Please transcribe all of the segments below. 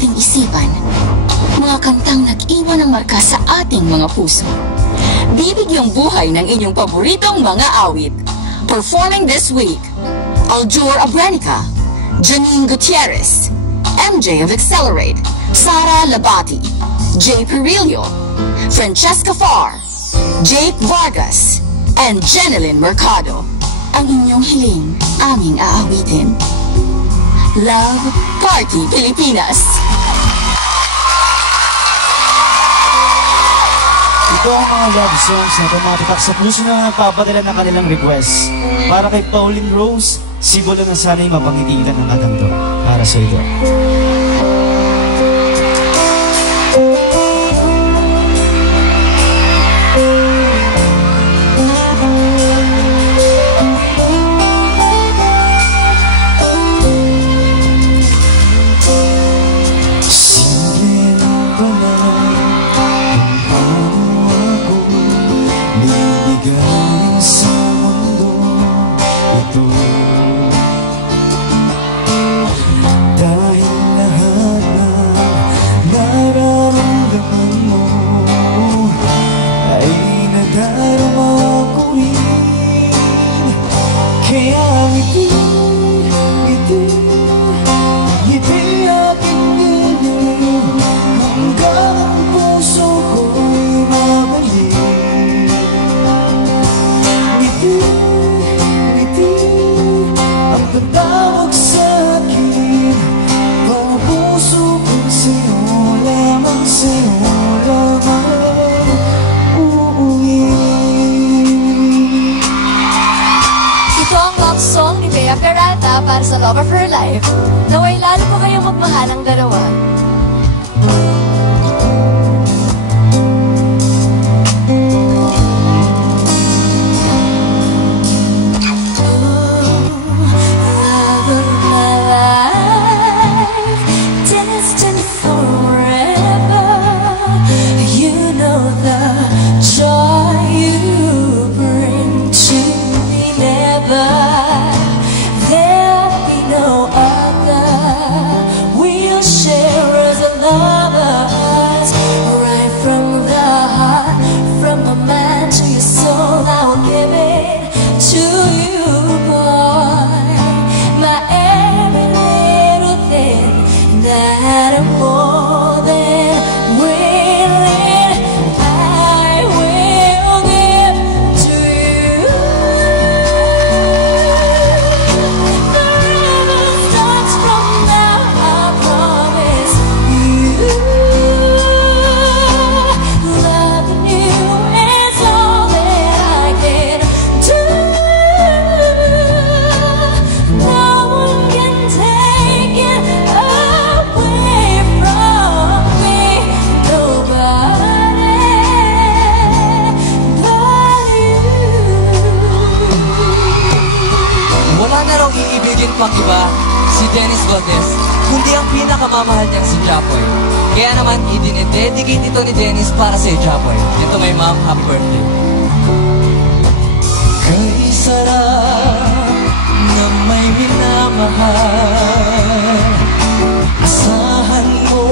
ating isipan. Mga kantang nag-iwan ng marka sa ating mga puso. Bibigyang buhay ng inyong paboritong mga awit. Performing this week, Aljur Abrenica, Janine Gutierrez, MJ of Accelerate, Sara Labati, Jay Perillo, Francesca Farr, Jake Vargas, and Jeneline Mercado. Ang inyong hiling, aming aawitin. Love Party Pilipinas. Ito ang mga love songs na tumatatak sa puso na nagpapadala ng kanilang request. Para kay Pauline Rose, simbolo na sana'y mapangitilan ng katang to. Para sa iyo. Para sa love of her life, naway lalo po kayong magmahal ang dalawa. pang iba, si Dennis Valdez, kundi ang pinakamamahal niyang si Japoy. Kaya naman, idinededicate ito ni Dennis para sa Japoy. Ito may ma'am, happy birthday. Kay sarap na may minamahal, asahan mo,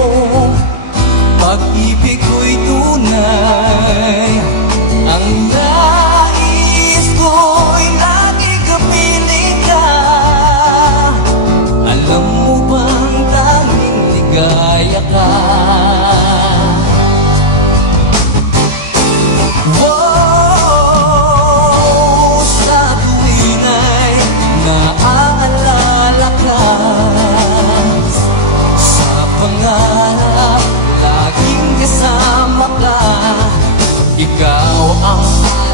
pag-ibig ko'y tunay. Ang nais ko'y lagi kapiling ka. Alam mo bang tanging ligaya ka? Wow, sa tuwin ay naaalala ka. Sa pangarap, laging kasama ka. Ikaw ang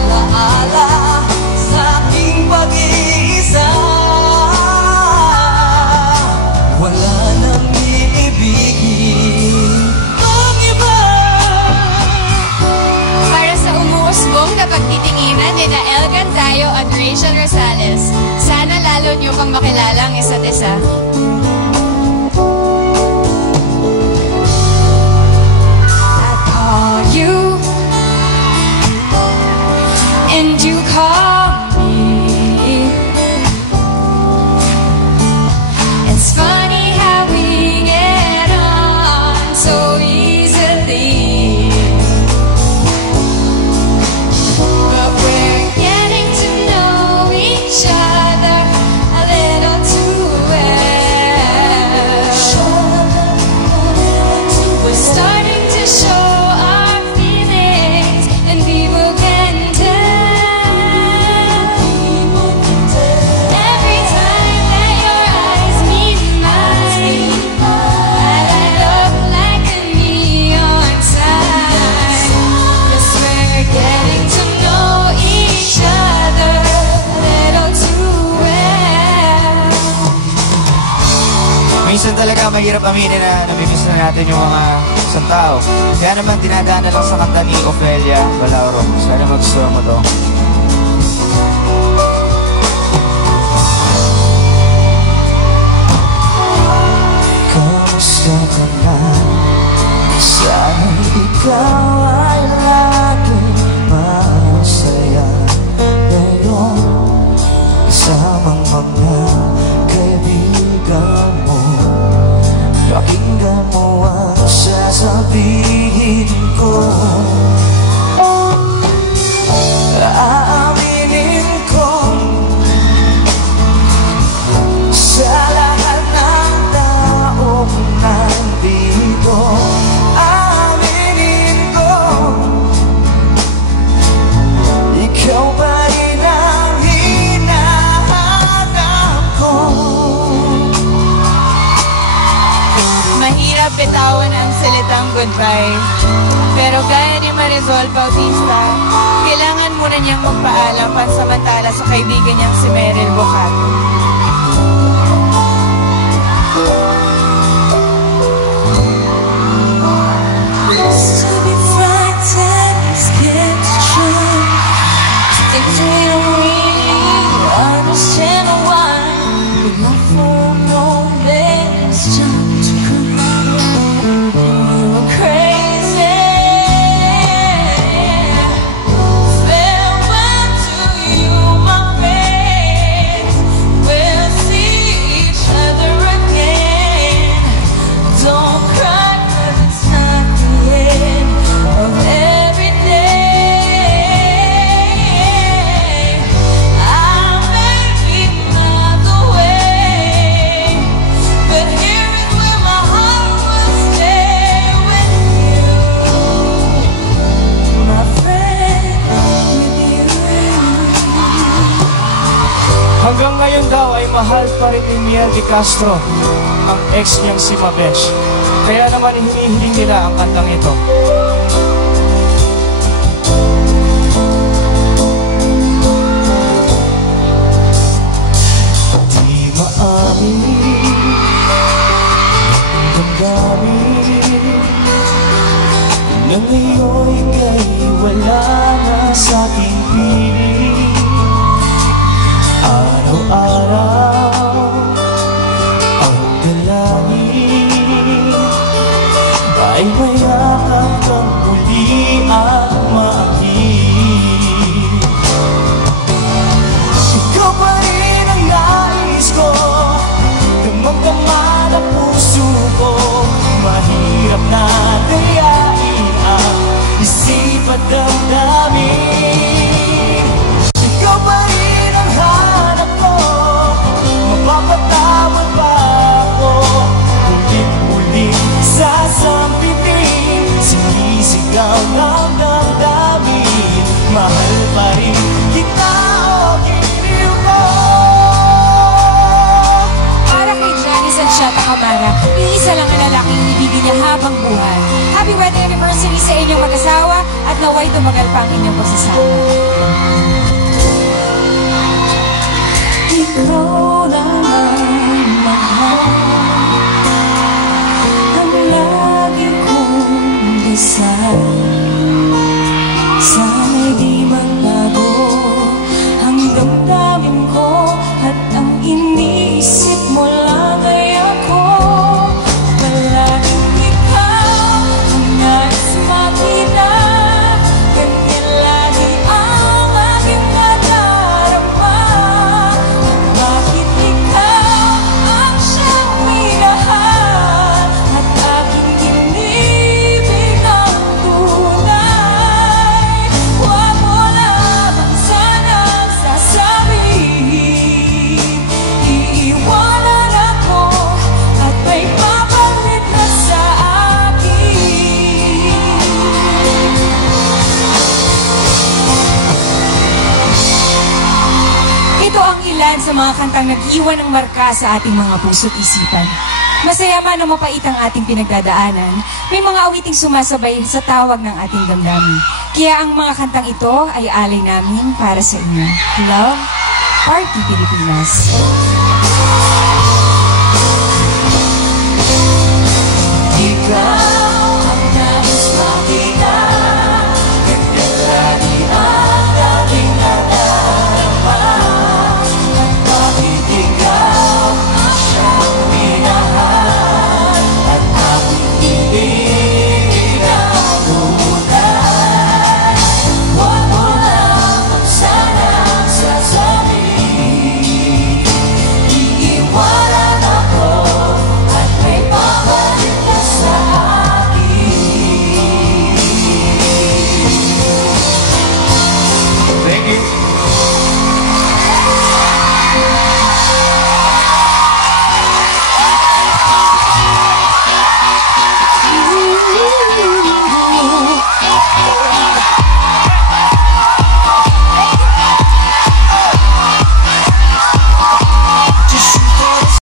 alaala sa aking pag-iisa. Wala nang iibigin ang iba. Para sa umuusbong na pagtitinginan ni na El Gandayo at Rachel Rosales, sana lalo niyo pang makilala ang isa't isa. And you call me. It's funny how we get on. talaga mahirap aminin na namimiss na natin yung mga isang tao. Kaya naman dinadaan na lang sa kanta ni Ofelia Balauro. Sana magustuhan mo to. Kamusta ka na? Sana ikaw ay lagi masaya. Ngayon kasamang mga kaibigan mo, pakinggan mo ang sasabihin ko. Aaminin ko sa lahat ng taong nandito. Aaminin ko ikaw ba rin ang hinahanap ko. Mahirap bitawan ang salitang goodbye. Pero gaya ni Marisol Bautista, kailangan muna niyang magpaalam pansamantala sa kaibigan niyang si Meryl Bocato. To be frightened, scared to try. Things we don't really understand why. But not for a moment, it's time to cry. You were crazy. Farewell to you, my friend. We'll see each other again. Don't cry, 'cause it's not the end of every day. I may be another way, but here is where my heart will stay with you, my friend, with you. Hanggang ngayon daw ay mahal pa rin ni Miel de Castro ang ex niyang si Mabesh. Kaya naman hinihiling nila ang kantang ito. Di maamin ang damdamin na ngayon ika'y wala na sa aking piling. Araw-araw ang dalangin ay mayakap kang muli at maakit. Ikaw pa rin ang nais ko, damang-dama ng puso ko. Mahirap na dayain ang isip at damdamin. Ikaw pa rin ang hanap ko, mapapatawad ba ako? Ulit-ulit sasampitin, sinisigaw ng damdamin. Mahal pa rin kita o giliw ko. Para kay Janice at Shata Camara, iisa lang ang lalaking ibibigin niya habang buhay. Happy wedding anniversary sa inyong mag-asawa at naway tumagal pa ang inyong pagsasama. Ikaw lang ang mahal, ang lagi kong dasal. Sana'y di magbago ang damdamin ko at ang iniisip mo lang ay ako. Palaging ikaw ang nais makita, ganyan lagi ang aking nadarama. Bakit ikaw ang siyang minahal at aking inibig ang tunay? Huwag mo lamang sanang sasabihin, iiwanan ako at may papalit na sa akin. Ito ang ilan sa mga kantang nag-iwan ng marka sa ating mga puso't isipan. Masaya man o mapait ang ating pinagdadaanan, may mga awiting sumasabay sa tawag ng ating damdamin. Kaya ang mga kantang ito ay alay namin para sa inyo. Love, Party Pilipinas.